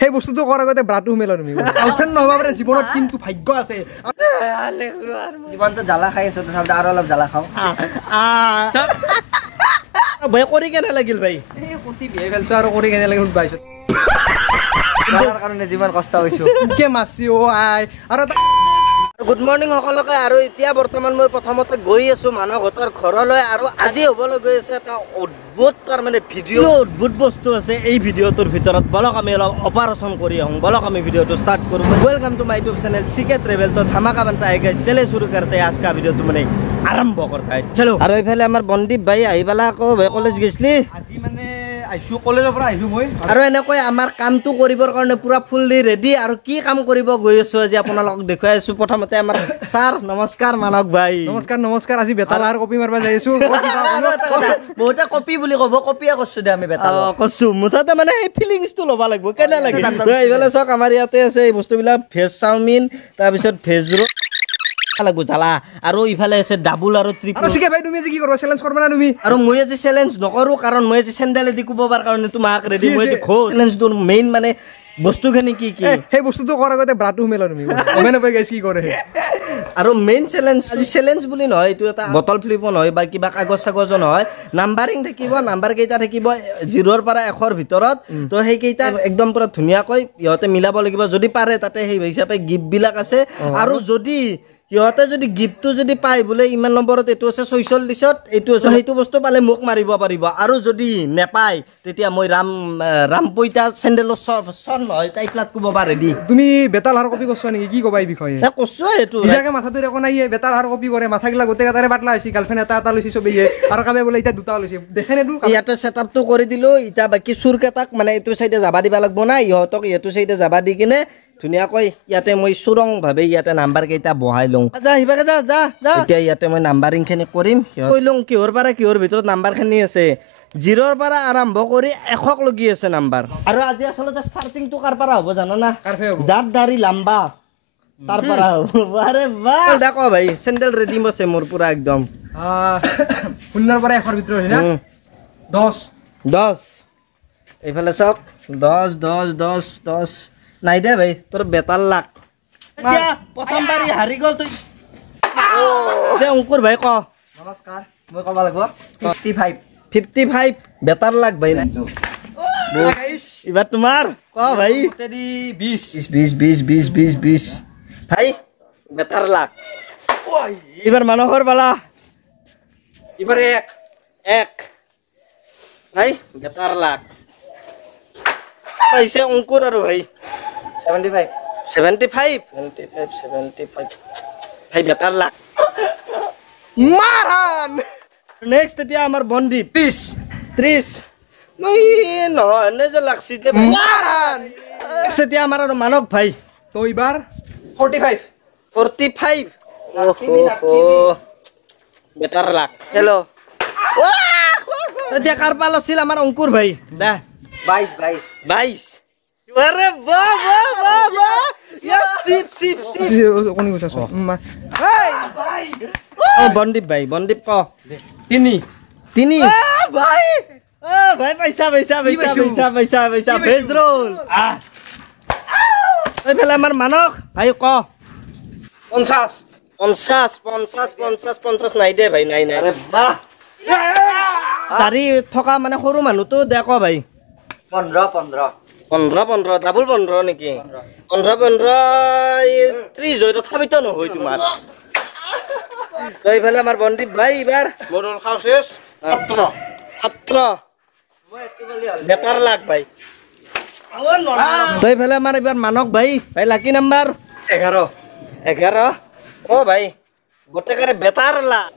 সেই বস্তুটো কৰাৰ আগতে ব্ৰাটো মেলা তুমি গাৰ্লফ্ৰেণ্ড নহবা পাৰে জীৱনত কিন্তু ভাগ্য আছে জীৱনটো জ্বালা খাই আছো তথাপিতো আৰু অলপ জ্বালা খাওঁ ভাই কৰি কেনে লাগিল ভাই এই কতি বিয়াই ফেলছো আৰু কৰি কেনে লাগে সুধবাইছো জ্বালাৰ কাৰণে যিমান কষ্ট হৈছো কে মাছি অ আই আৰু গুড মৰ্নিং সকলোকে আৰু এতিয়া বৰ্তমান মই প্ৰথমতে গৈ আছো মানৱহঁতৰ ঘৰলৈ আৰু আজি হ'বলৈ গৈ আছে এটা অদ্ভুত তাৰ মানে ভিডিঅ' অদ্ভুত বস্তু আছে এই ভিডিঅ'টোৰ ভিতৰত বলক আমি অলপ অপাৰেশ্যন কৰি আহোঁ বলক আমি ভিডিঅ'টো ষ্টাৰ্ট কৰোঁ welcome to my YouTube channel CK travel तो धमाका बनता है गाइस चले शुरू करते हैं आज का वीडियो तो मैंने आरंभ करता है चलो আৰু এইফালে আমাৰ বন্দীপ ভাই আহি পেলা আকৌ ভাই কলেজ গৈছিলি আজি মানে আইছো কলেজৰ পৰা আহিছো মই আৰু এনেকৈ আমাৰ কামটো কৰিবৰ কাৰণে পুৰা ফুললি ৰেডি আৰু কি কাম কৰিব গৈ আছো আজি আপোনালোকক দেখুৱাই আছো প্ৰথমতে আমাৰ ছাৰ নমস্কাৰ মানক ভাই নমস্কাৰ আজি বেতালাৰ কপি মাৰবা যাই আছো বহুতে কপি বুলি ক'ব কপিয়ে কৰছো দে আমি বেটা কৈছো মুঠতে মানে এই ফিলিংছটো ল'ব লাগিব কেনে লাগে এইফালে চাওক আমাৰ ইয়াতে আছে এই বস্তুবিলাক ভেজ চাওমিন তাৰপিছত ভেজ ৰোল লাগু জ্বালা আৰু ইফালে আছে ডাবল আৰু ট্ৰিপল আৰু সিকে ভাই তুমি আজি কি কৰবা চ্যালেঞ্জ কৰবা না তুমি আৰু মই আজি চ্যালেঞ্জ নকৰো কাৰণ মই আজি চেন্ডেলে দি কুবাৰ কাৰণে তোমাক ৰেডি মই আজি খো চ্যালেঞ্জটোৰ মেইন মানে বস্তুখিনি কি কি সেই বস্তুটো কৰাৰ আগতে ব্ৰাটো মেলা তুমি গমে নাপাই গাইছ কি কৰে আৰু মেইন চ্যালেঞ্জ আজি চ্যালেঞ্জ বুলি নহয় এইটো এটা বটল ফ্লিপ নহয় বা কিবা কাগজ চাগজ নহয় নাম্বাৰিং থাকিব নাম্বাৰ কেইটা থাকিব 0 ৰ পৰা 1 ৰ ভিতৰত তো সেই কেইটা একদম পুৰা ধুনিয়াকৈ ইহতে মিলাব লাগিব যদি পাৰে তাতে সেই হিচাপে গিফট বিলাক আছে আৰু যদি ইহতে যদি গিফটটো যদি পাই বলে ইমান নম্বৰত এটো আছে 46ত এটো আছে সেইটো বস্তু পালে মোক মাৰিব পাৰিব আৰু যদি নেপাই তেতিয়া মই ৰামপইতা চেন্ডেলৰ সন হয় টাইপলাত কব পাৰে দি তুমি বেতালাৰ কপি কৰছ নেকি কি কবা এই বিষয়ে তা কৈছো এটো ইজাকে মাথাটো একো নাই বেতালাৰ কপি কৰে মাথা গিলা গোটে গাতাৰে পাতলা হৈছে গাৰ্লফ্ৰেণ্ড এটা লৈছি সবেয়ে আৰু কাবে বলে এটা দুটা লৈছি দেখে নেদু ইয়াতে সেটআপটো কৰি দিলো ইটা বাকি সুৰকেটাক মানে এটো সাইডে যাবা দিবা লাগব না ইহতক এটো সাইডে যাবা দি কিনে ধুনিয়াকৈ ইয়াতে মই সুৰং ভাবে ইয়াতে নাম্বাৰ কেইটা বহাই লওঁ যা হিবাকে যা যা যা এতিয়া ইয়াতে মই নাম্বাৰিং খিনি কৰিম কৈ লওঁ কিহৰ পৰা কিহৰ ভিতৰত নাম্বাৰ খিনি আছে 0 ৰ পৰা আৰম্ভ কৰি 1ক লগি আছে নাম্বাৰ আৰু আজি আসলে ষ্টাৰ্টিং টু কাৰ পৰা হ'ব জানো না যাৰ দাড়ি লম্বা তাৰ পৰা আৰে বাহ দেখো ভাই চেন্ডেল ৰেডি আছে মোৰ পুৰা একদম 0 ৰ পৰা 1 ৰ ভিতৰত হয় না 10 এইফালে চাওক 10 10 10 10 নাই দে ভাই তোৰ বেতাল লাগ এতিয়া প্ৰথমবাৰ হাৰি গল তুই যে অংকুৰ ভাই ক নমস্কাৰ মই ক'ব লাগিব 55 বেতাল লাগ ভাই গাইস এবাৰ তোমাৰ ক ভাই তেদি 20 20 ভাই বেতাৰ লাগ এবাৰ মানুহৰ বালা এবাৰ 1 ভাই বেতাৰ লাগ পাইছে অংকুৰ আৰু ভাই 75 ভাই বেতাৰ লাগ মাৰান নেক্সট এতিয়া আমাৰ বন্দীপ 30 মই নহয় নে যে লাগছি যে মাৰান এতিয়া আমাৰ আৰু মানক ভাই তো এবাৰ 45 ওহো বেটাৰ লাগ হেল্ল' এতিয়া কাৰ পাল আছিল আমাৰ অংকুৰ ভাই দা 22 আৰে বাহ চিপ কোনি গৈছছ ও বন্দীপ ক 3 ভাই পইচা ভেজ ৰোল এইফালে আমাৰ মানক ভাই ক 50 নাই দে ভাই নাই আৰে বাহ দাড়ি থকা মানে সৰু মানুহটো দে ক ভাই 15 ডাবল 15 নেকি 15 30 হয় তথাপিতো নহয় তোমাৰ এইফালে আমাৰ বন্দীপ ভাই এবাৰ মডল খাওছেছ 17 বেটাৰ লাগ ভাই এইফালে আমাৰ এবাৰ মানক ভাই লাকি নাম্বাৰ 11 ও ভাই গোটেকাৰে বেটাৰ লাগ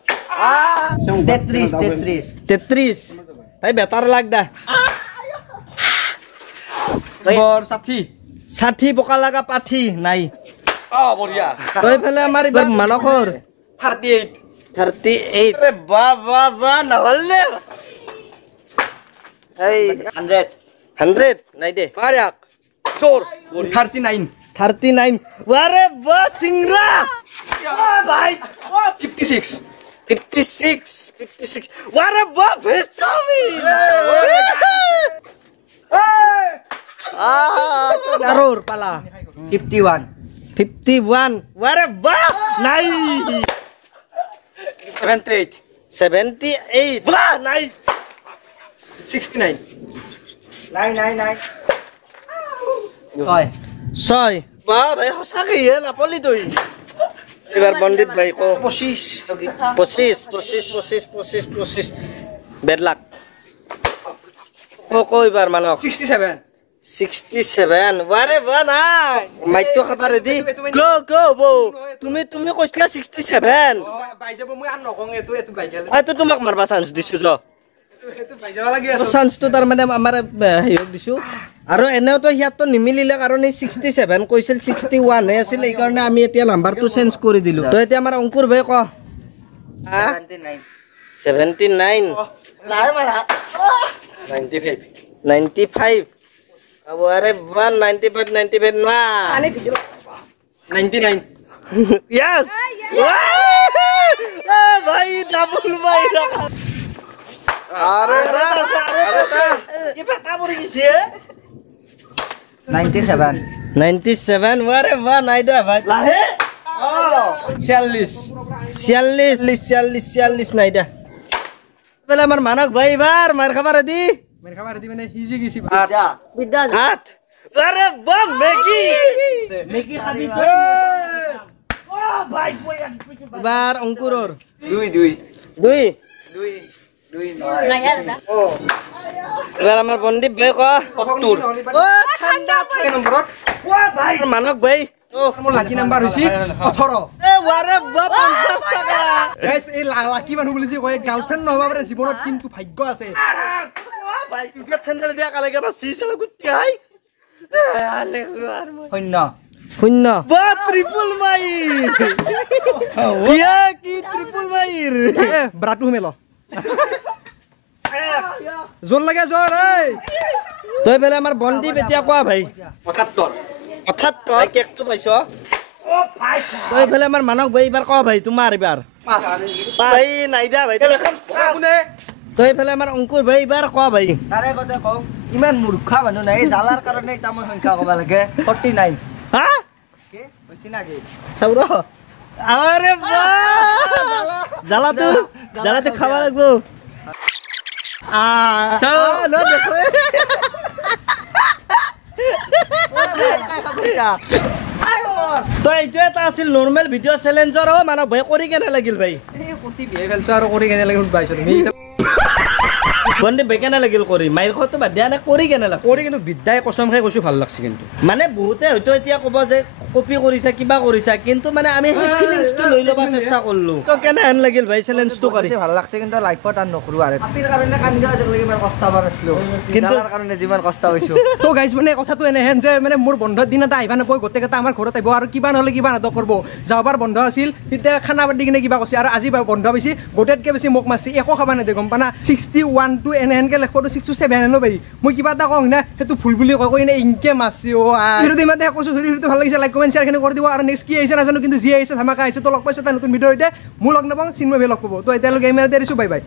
33 ভাই বেটাৰ লাগ দা 60 বকা লাগা পাঠি নাই বঢ়িয়া এইফালে আমাৰ এবাৰ মানকৰ 38 আৰে বাহ নহলে এই 100 নাই দে মাৰিয়াক চোৰ 39 আৰে বাহ সিংৰা ভাই 56 আৰে বাহ ভেজ চাওমিন কাৰোৰ পালা 51 51 ৱাৰে বাহ নাই 78 78 বাহ নাই 69 নাই হয় 6 বাহ ভাই সঁচাকে হে নাপলি তই এবাৰ বন্দিত ভাই কো 25 বেড লাক কো এবাৰ মানক 67 67 ৱাৰে বাহ নাই মাইটো খাবা ৰেডি গো বৌ তুমি কৈছিলা 67 বাই যাব মই আন নকং এটো বাই গেল আইতো তোমাক মারবা চান্স দিছো জ এটো বাই যাব লাগি তো চান্সটো তাৰ মানে আমাৰ হেয়ক দিছো আৰু এনেও তো হিয়াতো নিমিলিলে কাৰণ 67 কৈছিল 61 হে আছিল এই কাৰণে আমি এতিয়া নাম্বাৰটো চেঞ্জ কৰি দিলো তো এতিয়া আমাৰ অংকুৰ ভাই ক 79 নাই মাৰা 95 अब अरे 195 ना 99 यस भाई डबल भाई अरे ये पता पड़ी किसे 97 97 वारे वाह नाइडा भाई लाहे 46 नाइडा पहले हमार मानक भाई बार मार खबर दी मेरे खबर दी मैंने हिजी किसी বিদ্যা 8 अरे वाह मैगी खाबी तो ओ भाई बार अंकुरर 2 এবার আমার বন্দীপ ভাই ক 70 ও ঠান্ডা এই নম্বরত ও ভাই মানক ভাই তো মোৰ লাকি নাম্বাৰ হৈছে 18 এ ওয়ারে বা 50 টাকা গাইস এই লাকি মানুহ বুলি যে কয় গার্লফ্রেন্ড নহবা পাৰে জীৱনত কিন্তু ভাগ্য আছে ও ভাই ক্রিকেট সেন্টার দিয়া কালেকে বা সিসেল গুটি আই আলে আর শূন্য শূন্য বা ট্রিপল মাইর ইয়া কি ট্রিপল মাইর এ ব্ৰাটো মেল জোৰ লাগে জোৰ এই তই বেলে আমাৰ বন্দীপ এতিয়া কোৱা ভাই 78 78 কেকটো পাইছ ও ভাই তই বেলে আমাৰ মানক ভাই এবাৰ কোৱা ভাই তোমাৰ এবাৰ 5 ভাই নাইদা ভাই কোনে তই ফেলে আমাৰ অংকুৰ ভাই এবাৰ কোৱা ভাই তাৰে কথা কওঁ ইমান মূৰ্খা মানুহ নাই জালাৰ কাৰণে এটা মই সংখ্যা ক'ব লাগে 49 হা কি হৈছে নাকি চাউৰ আৰে জালাটো খাব লাগিব ন দেখো তই এইটো এটা আছিল নৰ্মেল ভিডিঅ' চেলেঞ্জৰ মানক ভাই কৰি কেনে লাগিল ভাই এই কতি বিহে ফেলছো আৰু কৰি কেনে লাগে সুধবাইছো তুমি বন্দীপ ভাই কেনে লাগিল কৰি মাইৰ খতো বাদ দিয়া নে কৰি কেনে লাগছে কৰি কিন্তু বিদ্যাই কসম খাই কৈছো ভাল লাগছে কিন্তু মানে বহুতে হয়তো এতিয়া ক'ব যে কপি কৰিছা কিবা কৰিছা কিন্তু মানে আমি সেই ফিলিংছটো লৈ ল'ব চেষ্টা কৰিলো তো কেনে হেন লাগিল ভাই চেলেঞ্জটো কৰি ভাল লাগছে কিন্তু লাইফত আৰু নকৰো আৰু কাপিৰ কাৰণে কান্দিও আজিলৈকে ইমান কষ্ট পাৰ আছিলো কিন্তু তাৰ কাৰণে যিমান কষ্ট হৈছো তো গাইজ মানে কথাটো এনেহেন যে মানে মোৰ বন্ধৰ দিন এটা আহিবা নাপায় গোটেইকেইটা আমাৰ ঘৰত আহিব আৰু কিবা নহ'লে কিবা নাটক কৰিব যাবাৰ বন্ধ আছিল তেতিয়া খানা পাতি কিনে কিবা কৈছে আৰু আজি বন্ধ পাইছে গোটেইতকৈ বেছি মোক মাৰছি একো খাব নেদে গম পানা 61 to এনেহেনকৈ লেখোঁতো 67 হেনো পাই মই কিবা এটা কওঁ না সেইটো ভুল বুলি কয় কিনে ইনকে মাৰছি ভিডিঅ'টো ইমানতে কৈছোঁ যদি ভিডিঅ'টো ভাল লাগিছে লাইক কমেণ্ট শ্বেয়াৰখিনি কৰি দিব আৰু নেক্সট কি আহিছে নাজানো কিন্তু যি আহিছে ধামাকা আহিছে তো লগ পাইছোঁ তাৰ নতুন ভিডিঅ' এতিয়া মোৰ লগ নাপাওঁ চিন্ময় ভাই লগ পাব তো এতিয়ালৈকে ইমানতে এৰিছোঁ বাই বাই